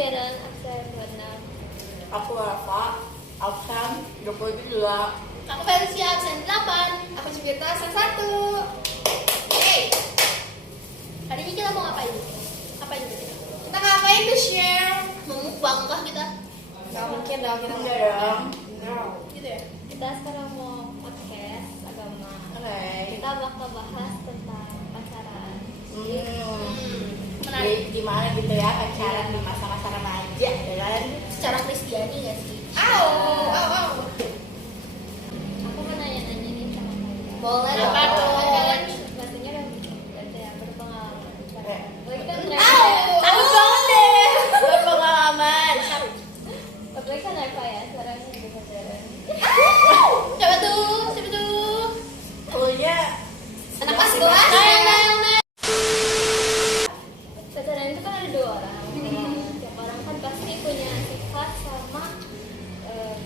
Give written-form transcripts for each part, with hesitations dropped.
Jaren, absen 26. Aku Rafa, absen 22. Aku Felicia, absen 8. Aku Cipta, absen 1. Hey, Hari ini kita mau ngapain? Ngapain kita? kita ngapain tuh share? Mau mukbang kah kita? Gak mungkin dong kita Enggak dong. Gitu ya? Kita sekarang mau podcast agama. Oke. Kita bakal bahas tentang pacaran. Jadi gimana gitu ya pacaran di masa-masa remaja, ya kan? Secara Kristiani gak sih? Au. Aku mau nanya-nanya nih sama kalian. Boleh Apa dong. tuh? Kalian pastinya udah ada yang berpengalaman pacaran. Apalagi kan Takut banget deh. Berpengalaman. Apalagi kan Eva ya, sekarang udah pacaran. Siapa tuh? Pokoknya Anak kelas kelas. Pacaran itu kan ada 2 orang. Tiap orang kan pasti punya sifat sama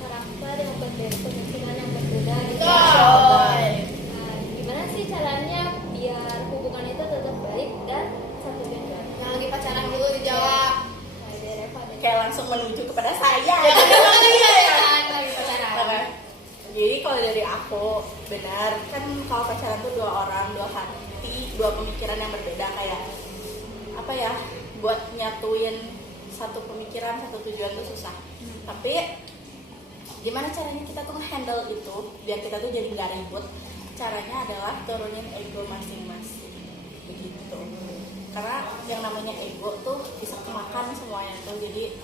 karakter yang berbeda, pemikiran yang berbeda gitu. Nah, gimana sih caranya biar hubungan itu tetap baik dan satu tujuan? Yang lagi pacaran dulu dijawab. Nah, dari Eva dan kayak langsung menuju kepada saya. Lagi pacaran. Oke. Jadi kalau dari aku benar kan kalau pacaran tuh 2 orang, 2 hati, 2 pemikiran yang berbeda kayak apa ya? Buat nyatuin satu pemikiran, satu tujuan tuh susah. Tapi gimana caranya kita tuh handle itu biar kita tuh jadi nggak ribut? Caranya adalah turunin ego masing-masing. Begitu. Karena yang namanya ego tuh bisa kemakan semuanya tuh. Jadi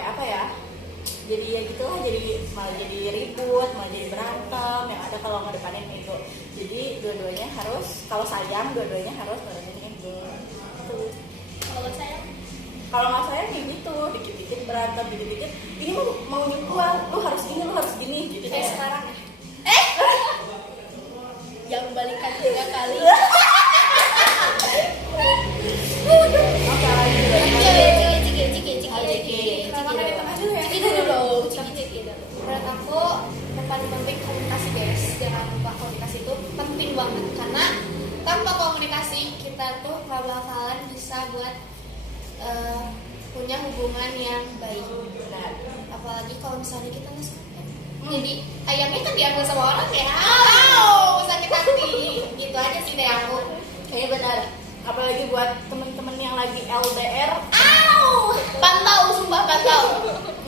kayak apa ya? Jadi ya gitulah, jadi malah jadi ribut, malah jadi berantem. Yang ada kalau ngedepanin ego. Jadi dua-duanya harus, kalau sayang dua-duanya harus turunin ego. Tuh. kalau saya Kalau nggak sayang kayak gitu, dikit-dikit berantem, dikit-dikit ini mau gua, lu harus ini, lu harus gini gitu. Kayak sekarang ya. yang balikan 3 kali. Oke, lanjut. Ciki. Kenapa nggak di tengah dulu ya? Ciki dulu dong. Ciki dulu. Menurut aku yang paling penting komunikasi guys. Jangan lupa komunikasi itu penting banget karena tanpa komunikasi kita tuh nggak bakalan bisa buat punya hubungan yang baik. Nah, Apalagi kalau misalnya kita nggak suka. Hmm. Jadi ayamnya kan diambil sama orang ya. Sakit hati. Gitu aja sih dari aku. kayaknya benar. Apalagi buat temen-temen yang lagi LDR. Pantau, sumpah pantau.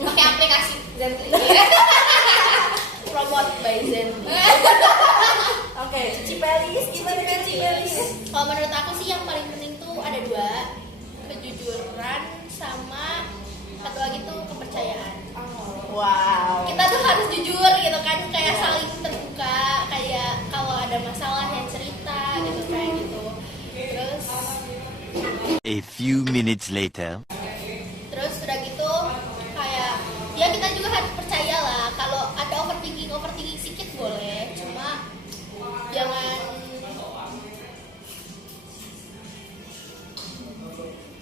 Pakai aplikasi Zenly. Promote by Zenly. Oke, Cici Pelis, gimana Cici Pelis? Kalau menurut aku sih yang paling penting tuh ada 2, kejujuran sama satu lagi tuh kepercayaan. Wow. Kita tuh harus jujur gitu kan, kayak saling terbuka, kayak kalau ada masalah yang cerita gitu kayak gitu. Terus A few minutes later. udah gitu kayak ya kita juga harus percaya lah kalau ada overthinking sedikit boleh, cuma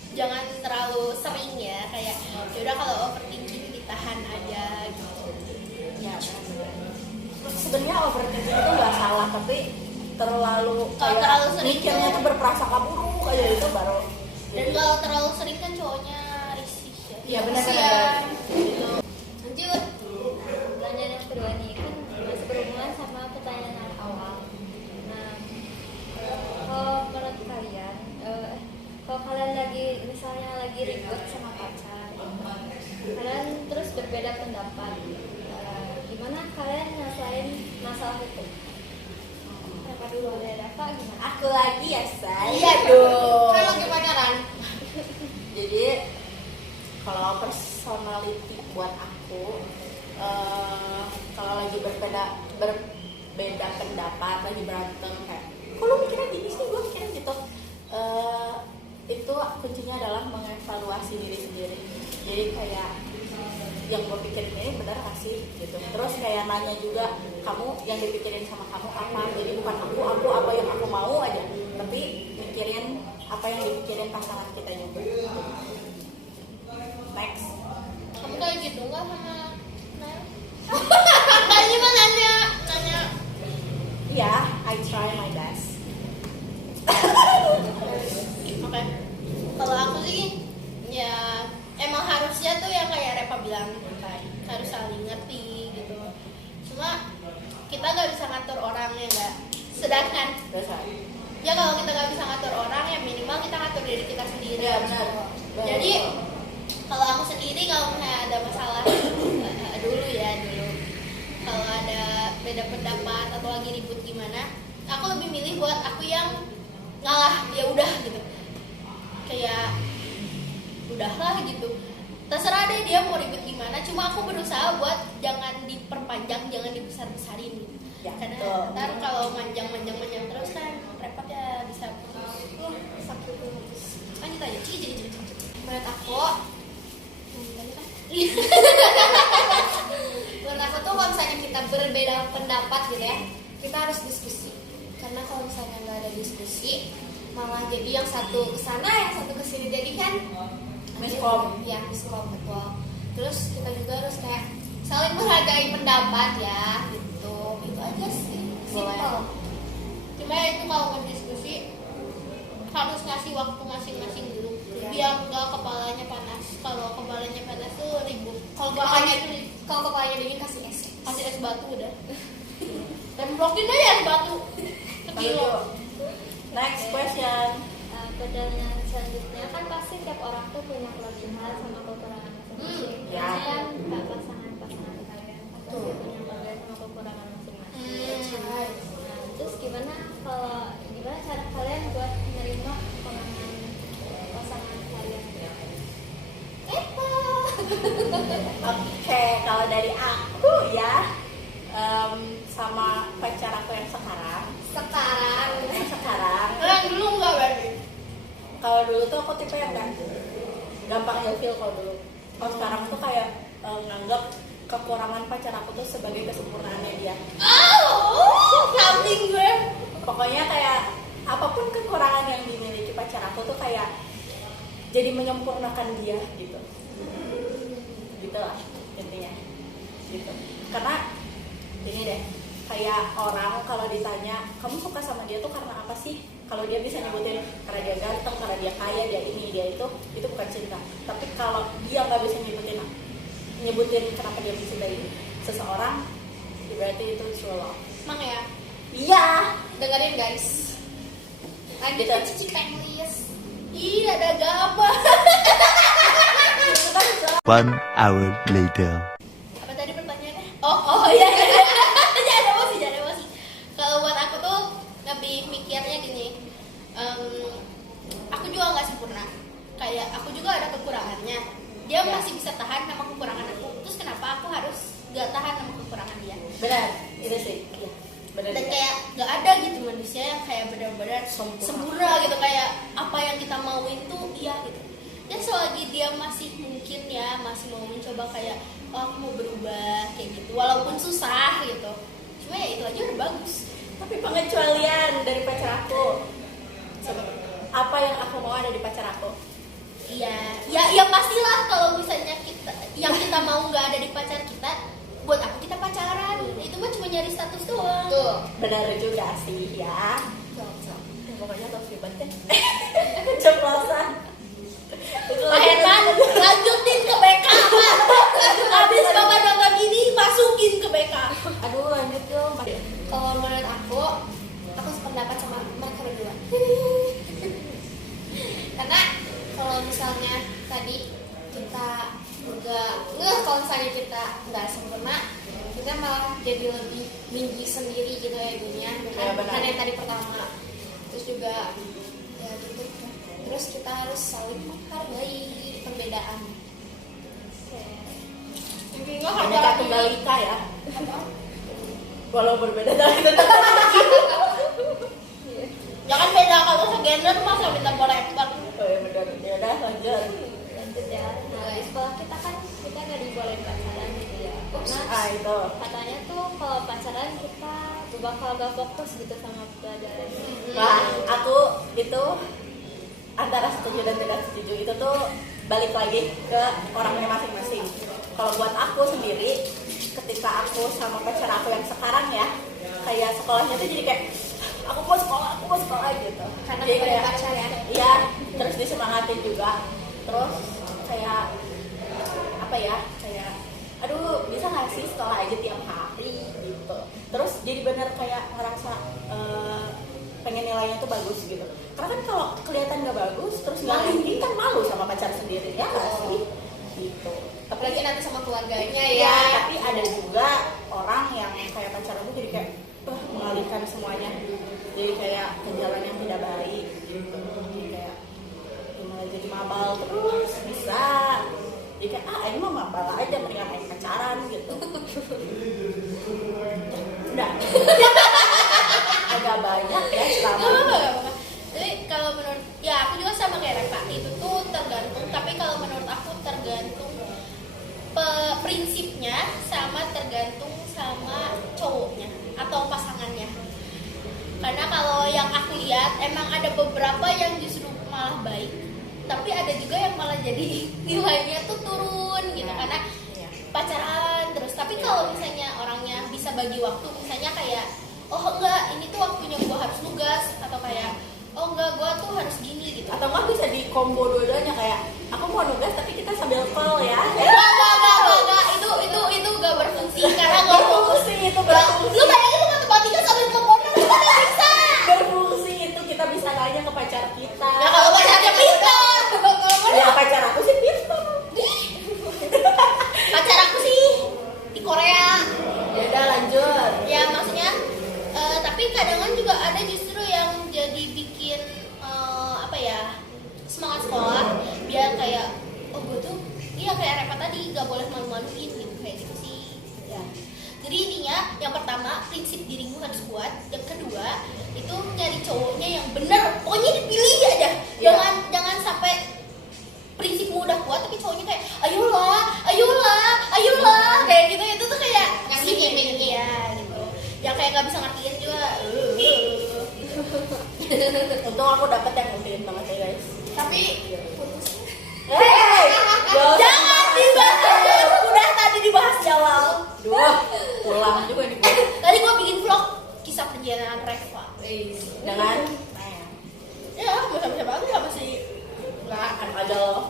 jangan terlalu sering ya, kayak yaudah kalau overthinking ditahan aja gitu. Ya, sebenarnya overthinking itu nggak salah, tapi terlalu Kalau kayak terlalu sering mikirnya tuh- tuh berprasangka buruk aja itu baru. Dan kalau terlalu sering kan cowoknya risih ya. Iya benar. Kasihan. Lanjut. Pertanyaan yang kedua nih kan masih berhubungan sama pertanyaan yang awal. Nah, kalau menurut kalian, kalau kalian misalnya lagi ribut sama pacar, kalian terus berbeda pendapat, gimana kalian nyelesain masalah itu? Apa dulu dari Rafa gimana? Aku lagi ya say. Iya dong. Kan lagi pacaran. Jadi kalau personality buat aku, kalau lagi berbeda pendapat, lagi berantem kayak, kok lu mikirnya gini sih, gue mikirnya gitu. Itu kuncinya adalah mengevaluasi diri sendiri. Jadi kayak yang gue pikirin ini benar gak sih gitu. Terus kayak nanya juga, kamu yang dipikirin sama kamu apa? Jadi bukan aku apa yang aku mau aja, tapi mikirin apa yang dipikirin pasangan kita juga. Next. Kamu kayak gitu nggak sama Nel? Tanya mah nanya. Iya, I try my best. Oke. Kalau aku sih ya emang emang harusnya tuh yang kayak Repa bilang tadi harus saling ngerti gitu. Cuma kita nggak bisa ngatur orang ya nggak. Sedangkan ya kalau kita nggak bisa ngatur orang ya minimal kita ngatur diri kita sendiri. Ya benar. Jadi kalau aku sendiri kalau misalnya ada masalah dulu kalau ada beda pendapat atau lagi ribut gimana, aku lebih milih buat aku yang ngalah, ya udah gitu, kayak udahlah gitu, terserah deh dia mau ribut gimana, cuma aku berusaha buat jangan diperpanjang, jangan dibesar-besarin gitu. Ya, Karena betul. ntar kalau manjang terus kan repot ya, bisa sakit lanjut aja. Cik. Menurut aku menurut aku tuh kalau misalnya kita berbeda pendapat gitu ya, kita harus diskusi. Karena kalau misalnya nggak ada diskusi, malah jadi yang satu kesana, yang satu kesini, jadi kan miskom. Ya miskom, betul. Terus kita juga harus kayak saling menghargai pendapat ya, gitu. Itu aja sih. Simple. Cuma ya itu kalau berdiskusi harus ngasih waktu masing-masing dulu, biar nggak kepalanya panas. Kalau kepalanya panas tuh ribut. Kalau kepalanya dingin kasih es batu udah. Temblokin aja es batu. Kecil. Next question. Pertanyaan selanjutnya kan pasti tiap orang tuh punya kelebihan sama kekurangan masing-masing. Ya. Kan pasangan kalian pasti punya kelebihan sama kekurangan masing-masing. Nah, terus gimana cara kalian buat menerima kekurangan pasangan kalian? Oke, kalau dari aku ya, sama pacar aku yang sekarang. Yang dulu enggak berarti. Kalau dulu tuh aku tipe yang gampang ilfil kalau dulu. Kalau sekarang tuh kayak nganggap kekurangan pacar aku tuh sebagai kesempurnaannya dia. Kambing gue. Pokoknya kayak apapun kekurangan yang dimiliki pacar aku tuh kayak jadi menyempurnakan dia gitu. Gitu lah intinya. Gitu. Karena ini deh, kayak orang kalau ditanya kamu suka sama dia tuh karena apa sih? Kalau dia bisa nyebutin karena dia ganteng, karena dia kaya, dia ini, dia itu bukan cinta. Tapi kalau dia nggak bisa nyebutin kenapa dia mencintai seseorang, berarti itu true love. Emang ya? Iya. Dengerin guys. Lanjut Gitu. ke Cici Penglis. Ih, ada gambar. One hour later. Apa tadi pertanyaannya? Oh iya. Jangan emosi. Kalau buat aku tuh lebih mikirnya gini. Aku juga nggak sempurna. Kayak aku juga ada kekurangannya. Dia masih bisa tahan sama kekurangan aku. Terus kenapa aku harus nggak tahan sama kekurangan dia? Benar, itu sih. Iya. Benar. Dan kayak nggak ada gitu manusia yang kayak benar-benar sempurna gitu, kayak apa yang kita mauin tuh iya gitu. Dan selagi dia masih mungkin ya masih mau mencoba kayak aku mau berubah kayak gitu, walaupun susah gitu. Cuma ya itu aja udah bagus. Tapi pengecualian dari pacar aku. Apa yang aku mau ada di pacar aku? Iya pastilah kalau misalnya yang kita mau nggak ada di pacar kita, buat aku kita pacaran. Itu mah cuma nyari status doang. Tuh. Benar juga sih ya. Cocok. Pokoknya tau ribet deh. Keceplosan. Akhirnya lanjutin ke BK Pak. Habis bapak nonton ini masukin ke BK. Aduh, lanjut dong. Kalau menurut aku sependapat sama mereka berdua. Karena kalau misalnya tadi kita kalau misalnya kita nggak sempurna, kita malah jadi lebih tinggi sendiri gitu ya dunia, bukan yang tadi pertama. Terus juga ya gitu. Terus kita harus saling menghargai perbedaan. Intinya Mereka tunggal ika ya. Walau berbeda tapi tetap. Jangan beda kalau segender masa minta berepot. Oh ya benar. Ya udah lanjut. Lanjut ya. Nah, di sekolah kita kan kita nggak dibolehin pacaran gitu ya. Nah, Itu. katanya tuh kalau pacaran kita bakal gak fokus gitu sama pelajaran. Nah, aku itu antara setuju dan tidak setuju itu tuh balik lagi ke orangnya masing-masing. Kalau buat aku sendiri, ketika aku sama pacar aku yang sekarang ya, kayak sekolahnya tuh jadi kayak aku mau sekolah gitu. Karena jadi punya kayak pacar ya. Iya, terus disemangatin juga. Terus kayak apa ya, kayak aduh bisa nggak sih sekolah aja tiap hari gitu. Terus jadi bener kayak ngerasa pengen nilainya tuh bagus gitu. Karena kan kalau kelihatan nggak bagus terus nggak tinggi kan malu sama pacar sendiri ya nggak sih gitu. Apalagi nanti sama keluarganya Ya, ya. tapi ada juga orang yang kayak pacaran tuh jadi kayak mengalihkan semuanya, jadi kayak ke jalan yang tidak baik gitu. Jadi kayak mulai jadi mabal terus bisa. Jadi kayak ini mah mabal aja, mendingan main pacaran gitu. Udah. Agak banyak ya selama. Jadi kalau menurut ya aku juga sama kayak Reva, itu tuh tergantung. Tapi kalau menurut aku tergantung prinsipnya sama tergantung sama cowoknya atau pasangannya. Karena kalau yang aku lihat emang ada beberapa yang justru malah baik, tapi ada juga yang malah jadi nilainya tuh turun gitu karena pacaran terus. Tapi kalau misalnya orangnya bisa bagi waktu, misalnya kayak oh enggak ini tuh waktunya gua harus nugas, atau kayak oh enggak gua tuh harus gini gitu. Atau nggak bisa di combo dua-duanya, kayak aku mau nugas tapi kita sambil call ya. Enggak, itu gak berfungsi karena gak Berfungsi itu berfungsi. Lu bayangin lu matematika sambil teleponan itu kan gak bisa. Berfungsi itu kita bisa nanya ke pacar kita. Ya kalau pacarnya pintar. Ya pacar aku sih pintar. Pacar aku sih di Korea. Ya udah lanjut. Ya maksudnya tapi kadang juga ada justru yang jadi bikin apa ya, semangat sekolah biar kayak oh gue tuh iya kayak Reva tadi gak boleh malu-maluin gitu, kayak gitu sih ya. Jadi intinya yang pertama prinsip dirimu harus kuat, yang kedua itu nyari cowoknya yang benar, pokoknya dipilih aja Ya. jangan sampai prinsipmu udah kuat tapi cowoknya kayak ayolah kayak gitu, itu tuh kayak ngasih ya gitu, yang kayak nggak bisa ngertiin juga. Untung aku dapet yang ngertiin banget ya guys. Tapi Jangan dibahas. Udah tadi dibahas di awal. Duh, pulang juga nih gue. tadi gue bikin vlog kisah perjalanan Reva Dengan ya siapa aja apa sih nah kan ada loh.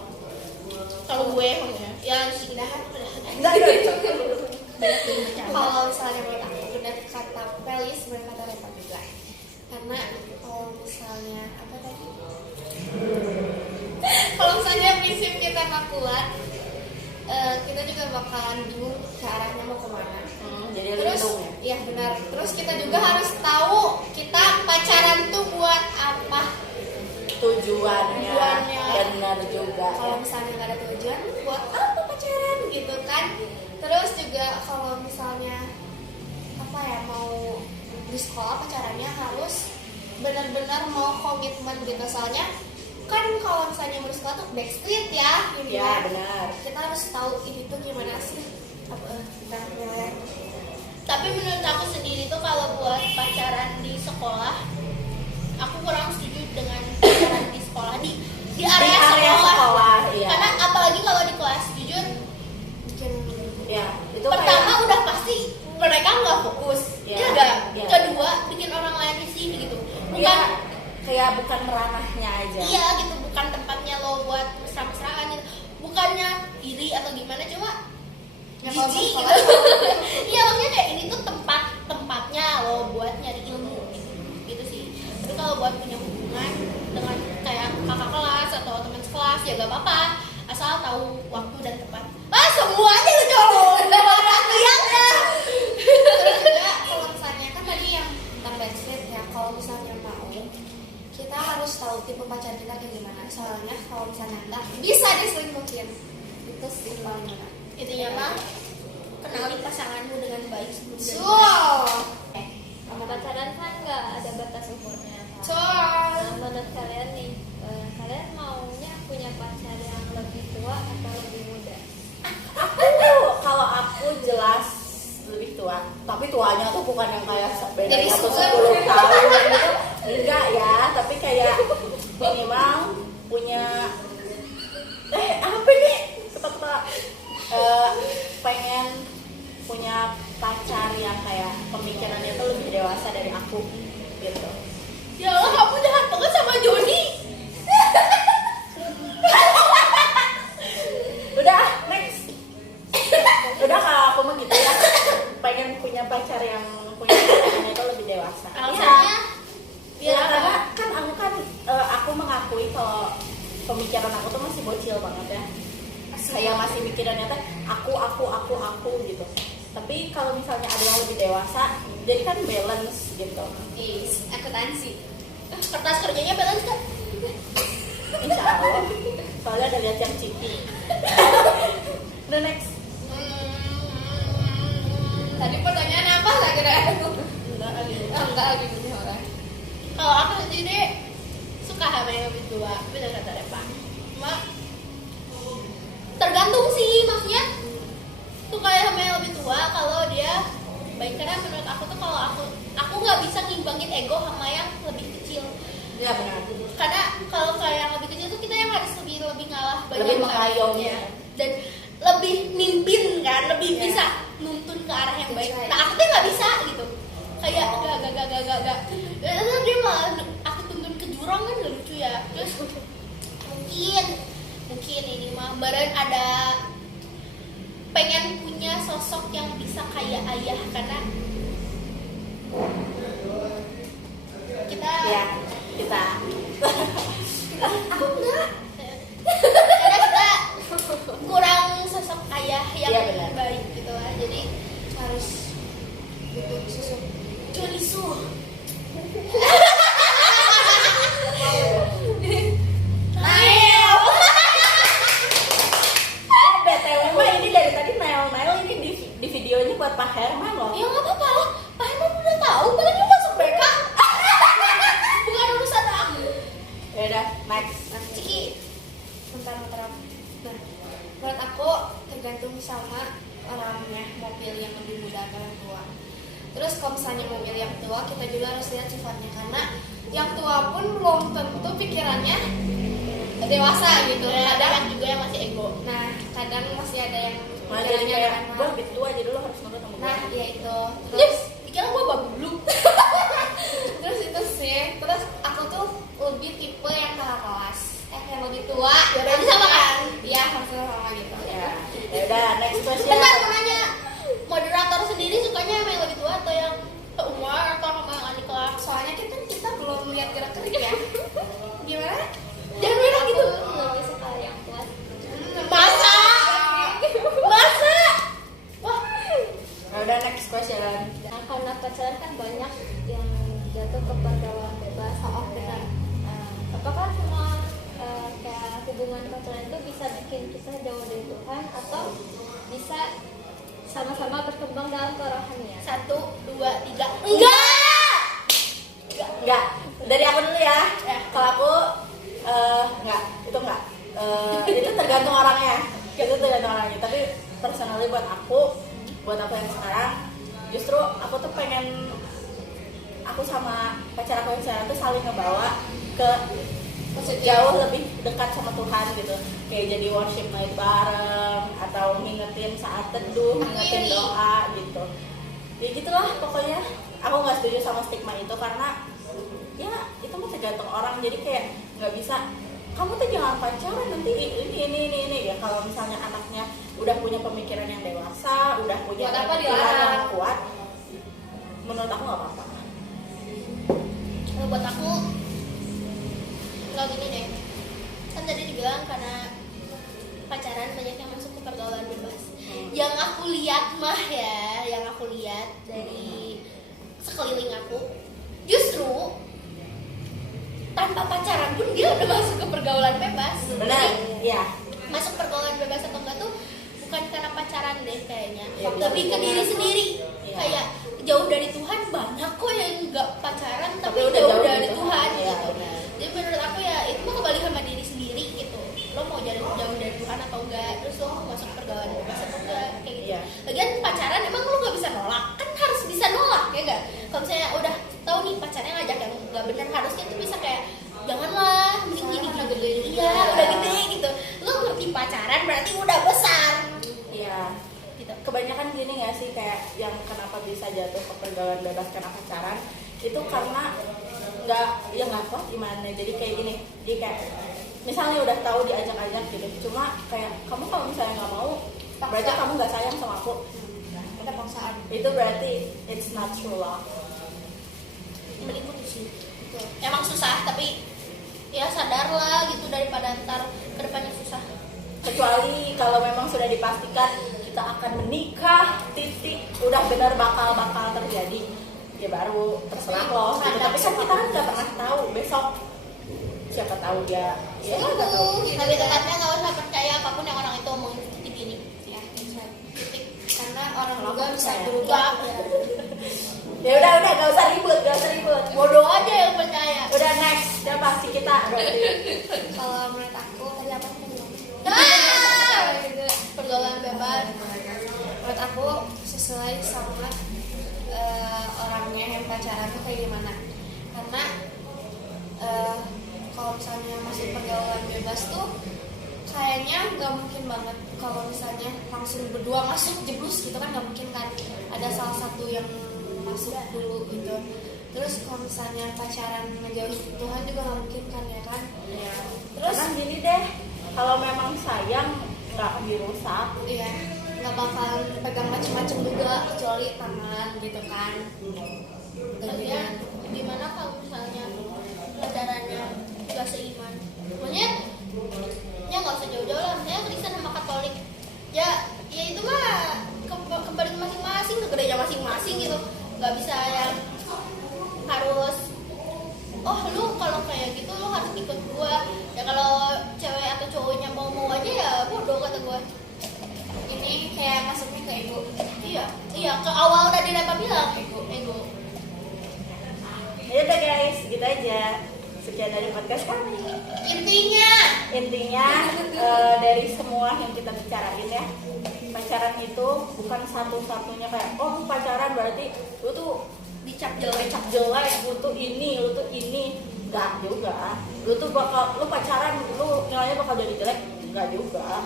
kalau gue ya sih dahan Enggak. kalau misalnya menurut aku benar kata Pelis, benar kata Reva juga, karena kalau misalnya apa tadi kalau misalnya prinsip kita nggak kuat, kita juga bakalan bingung ke arahnya mau kemana. Jadi Terus, lindung ya. iya benar. Terus kita juga harus tahu kita pacaran tuh buat apa. Tujuannya. Tujuannya. Benar juga. Kalau misalnya nggak ada tujuan, buat apa pacaran gitu kan? Terus juga kalau misalnya apa ya, mau di sekolah pacarannya harus benar-benar mau komitmen gitu. Soalnya kan kalau misalnya mau di sekolah tuh backstreet ya, ini Ya kan. benar. Kita harus tahu ini tuh gimana sih tapi menurut aku sendiri tuh kalau buat pacaran di sekolah, aku kurang setuju dengan pacaran di sekolah di area sekolah, iya. karena apalagi kalau di kelas jujur bikin Ya, itu pertama kayak udah pasti mereka nggak fokus, Iya, ya enggak. iya. Kedua bikin orang lain risih gitu, bukan ya, kayak bukan meranahnya aja. iya gitu, bukan tempatnya lo buat mesra-mesraan gitu. Bukannya iri atau gimana, cuma jijik gitu. Iya maksudnya kayak ini tuh tempatnya lo buat nyari ilmu gitu sih. Tapi kalau buat punya hubungan dengan kayak kakak kelas atau teman sekelas ya gak apa-apa, asal tahu waktu dan tempat. Semuanya lo cowok lihat ya. Terus juga kalau misalnya kan tadi yang tentang backstreet ya, kalau misalnya mau kita harus tahu tipe pacar kita kayak gimana. Soalnya kalau misalnya enggak bisa diselingkuhin. Itu sih paling enak. Intinya mah kenali pasanganmu dengan baik sebelum Pacaran kan nggak ada batas umurnya kan? Soal Menurut kalian nih, kalian maunya punya pacar yang lebih tua atau lebih muda? Kalau aku jelas lebih tua, tapi tuanya tuh bukan yang kayak bedanya tuh Jadi 10 tahun gitu, enggak ya, tapi kayak minimal punya apa nih ketok-ketok, pengen punya pacar yang kayak pemikirannya tuh lebih dewasa dari aku gitu. ya Allah, kamu jahat banget sama Joni. Udah next. pacar yang punya pemikirannya itu lebih dewasa. Alasannya Ya, biar karena apa? kan aku mengakui kalau pemikiran aku tuh masih bocil banget ya. Kayak masih mikirannya tuh aku gitu. Tapi kalau misalnya ada yang lebih dewasa, jadi kan balance gitu. Akuntansi. Kertas kerjanya balance kan? Insya Allah. Soalnya ada lihat yang ciki. The next. Tadi pertanyaan apa lah kira-kira? Enggak. Gini orang. Kalau aku sendiri suka sama yang lebih tua, benar kata Repa. Cuma tergantung sih, maksudnya suka sama yang lebih tua kalau dia baik, karena menurut aku tuh kalau aku nggak bisa ngimbangin ego sama yang lebih kecil. Ya benar. Karena kalau kayak yang lebih kecil tuh kita yang harus lebih ngalah banyak Lebih mengayomi. ya. Dan lebih mimpin kan, lebih bisa nuntun ke arah yang baik. Nah aku tuh nggak bisa gitu, kayak gak. Terus dia malah aku tuntun ke jurang kan gak lucu ya. Terus mungkin ini mah beren ada pengen punya sosok yang bisa kayak ayah, karena kita aku enggak karena kita kurang sosok ayah yang Iya, benar. baik gitu lah, jadi harus butuh sosok Cholisu. BTW mah ini dari tadi Nail ini di videonya buat Pak Herman loh. Ya nggak apa-apa lah, Pak Herman udah tahu, paling lu masuk BK. Bukan urusan aku. Ya udah, next. Ciki, bentar. Nah, menurut aku tergantung sama orangnya, mobil yang lebih muda atau yang tua. Terus kalau misalnya mobil yang tua, kita juga harus lihat sifatnya, karena yang tua pun belum tentu pikirannya dewasa gitu. Ada Kadang yang juga yang masih ego. Nah, kadang masih ada yang Malah jadi kayak dengan- gue gitu tua jadi lo harus nurut sama gue. Nah, ya itu. Terus dikira gue babuluk. Terus itu sih. Terus aku tuh lebih tipe yang kakak kelas. Yang lebih tua. Ya, Berarti sama kan? Iya, maksudnya sama gitu. Ya udah, next question. Bentar, mau nanya. Moderator sendiri sukanya sama yang lebih tua atau yang seumur atau sama yang adik kelas? Soalnya kita belum lihat gerak-gerik ya. Gimana? Jangan merah gitu. Lebih suka yang tua. Masa? Wah, Ya udah, next question. Nah, karena pacaran kan banyak yang jatuh ke pergaulan bebas. benar. Apakah semua kayak hubungan pacaran itu bisa bikin kita jauh dari Tuhan atau bisa sama-sama berkembang dalam kerohanian? 1, 2, 3. Enggak. Dari aku dulu ya. Kalau aku enggak, itu enggak. Itu tergantung orangnya. Tapi personally buat aku yang sekarang, justru aku tuh pengen aku sama pacar aku yang sekarang tuh saling ngebawa ke jauh lebih dekat sama Tuhan gitu. Kayak jadi worship night bareng atau ngingetin saat teduh, ngingetin doa gitu. Ya gitulah pokoknya. Aku nggak setuju sama stigma itu karena ya itu mah tergantung orang. Jadi kayak nggak bisa kamu tuh jangan pacaran nanti ini ya. Kalau misalnya anaknya udah punya pemikiran yang dewasa, udah punya Buat apa pemikiran dilarang? yang kuat, menurut aku nggak apa-apa. Kalau buat aku kalau gini deh, kan tadi dibilang karena pacaran banyak yang masuk ke pergaulan bebas. Yang aku lihat mah ya, yang aku lihat dari sekeliling aku, justru tanpa pacaran pun dia udah masuk ke pergaulan bebas. Benar, ya. Masuk pergaulan bebas atau enggak tuh bukan karena pacaran deh kayaknya, Ya, lebih ke diri sendiri. Iya. Kayak jauh dari Tuhan banyak kok yang nggak pacaran tapi udah jauh jauh dari gitu. Tuhan Iya, gitu. benar. Jadi menurut aku ya itu mah kembali sama diri sendiri gitu. Lo mau jauh dari Tuhan atau enggak, terus lo mau masuk pergaulan bebas atau enggak, kayak gitu. Iya. Lagian pacaran emang lo nggak bisa nolak, kan harus bisa nolak ya enggak? Kalau misalnya udah tahu nih pacarnya ngajak yang nggak benar, harusnya tuh bisa kayak janganlah, mending gini gede. Iya, udah gede gitu. Lo ngerti pacaran berarti udah besar. Iya. Gitu. Kebanyakan gini nggak sih kayak yang kenapa bisa jatuh ke pergaulan bebas karena pacaran itu karena nggak kuat imannya. Jadi kayak gini, dia kayak misalnya udah tahu diajak-ajak gitu, cuma kayak kamu kalau misalnya nggak mau berarti kamu nggak sayang sama aku. ada paksaan. Itu berarti it's not true love. Mending putusin. Gitu. Emang susah tapi ya sadarlah gitu daripada ntar kedepannya susah. Kecuali kalau memang sudah dipastikan kita akan menikah, titik, udah benar bakal terjadi, ya baru terserah loh gitu. Tapi kan kita kan nggak pernah tahu besok, siapa tahu dia ya nggak tahu. Tapi tetapnya nggak usah percaya apapun yang orang itu omongin titik ini ya, titik, karena orang juga bisa berubah. Ya udah nggak usah ribut. Bodoh aja yang percaya. Udah next, siapa sih kita berarti? Kalau menurut aku tadi apa sih? Pergaulan bebas menurut aku sesuai sama orangnya yang pacaran tuh kayak gimana, karena kalau misalnya masih pergaulan bebas tuh kayaknya nggak mungkin banget kalau misalnya langsung berdua masuk jeblus gitu kan, nggak mungkin kan, ada salah satu yang masuk dulu gitu. Terus kalau misalnya pacaran ngejauh Tuhan juga nggak mungkin kan ya kan. Ya. Terus Karena gini deh, kalau memang sayang nggak akan dirusak. iya, nggak bakal pegang macem-macem juga kecuali tangan gitu kan. Kemudian gimana kalau misalnya pacarannya nggak seiman? Maksudnya ya nggak usah jauh-jauh lah, misalnya Kristen sama Katolik. Ya itu mah kembali ke masing-masing, ke gereja masing-masing gitu. Nggak bisa yang harus lu kalau kayak gitu lu harus ikut gua. Ya kalau cewek atau cowoknya mau aja ya bodoh kata gua. Ini kayak masuknya ke ego. Iya ke awal tadi Reva bilang ego. Ya udah guys, gitu aja. Sekian dari podcast kami. Intinya Dari semua yang kita bicarain ya, pacaran itu bukan satu-satunya kayak lu pacaran berarti lu tuh dicap jelek, lu tuh ini, enggak juga. Lu pacaran lu nilainya bakal jadi jelek, enggak juga.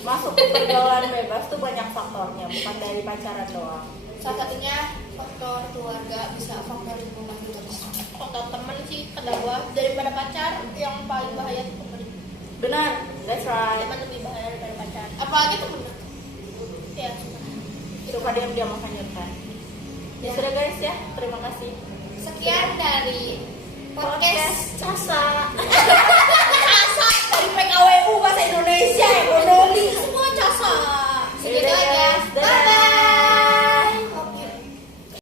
Masuk ke pergaulan bebas tuh banyak faktornya, bukan dari pacaran doang. salah satunya faktor keluarga, bisa faktor lingkungan juga bisa. Faktor temen sih kata gua, daripada pacar yang paling bahaya itu temen. Benar, that's right. Temen lebih bahaya daripada pacar. Apalagi temen. Ya. Suka diam-diam menghanyutkan. Ya sudah guys ya, terima kasih. Sekian dari podcast Casa Asa dari PKWU bahasa Indonesia.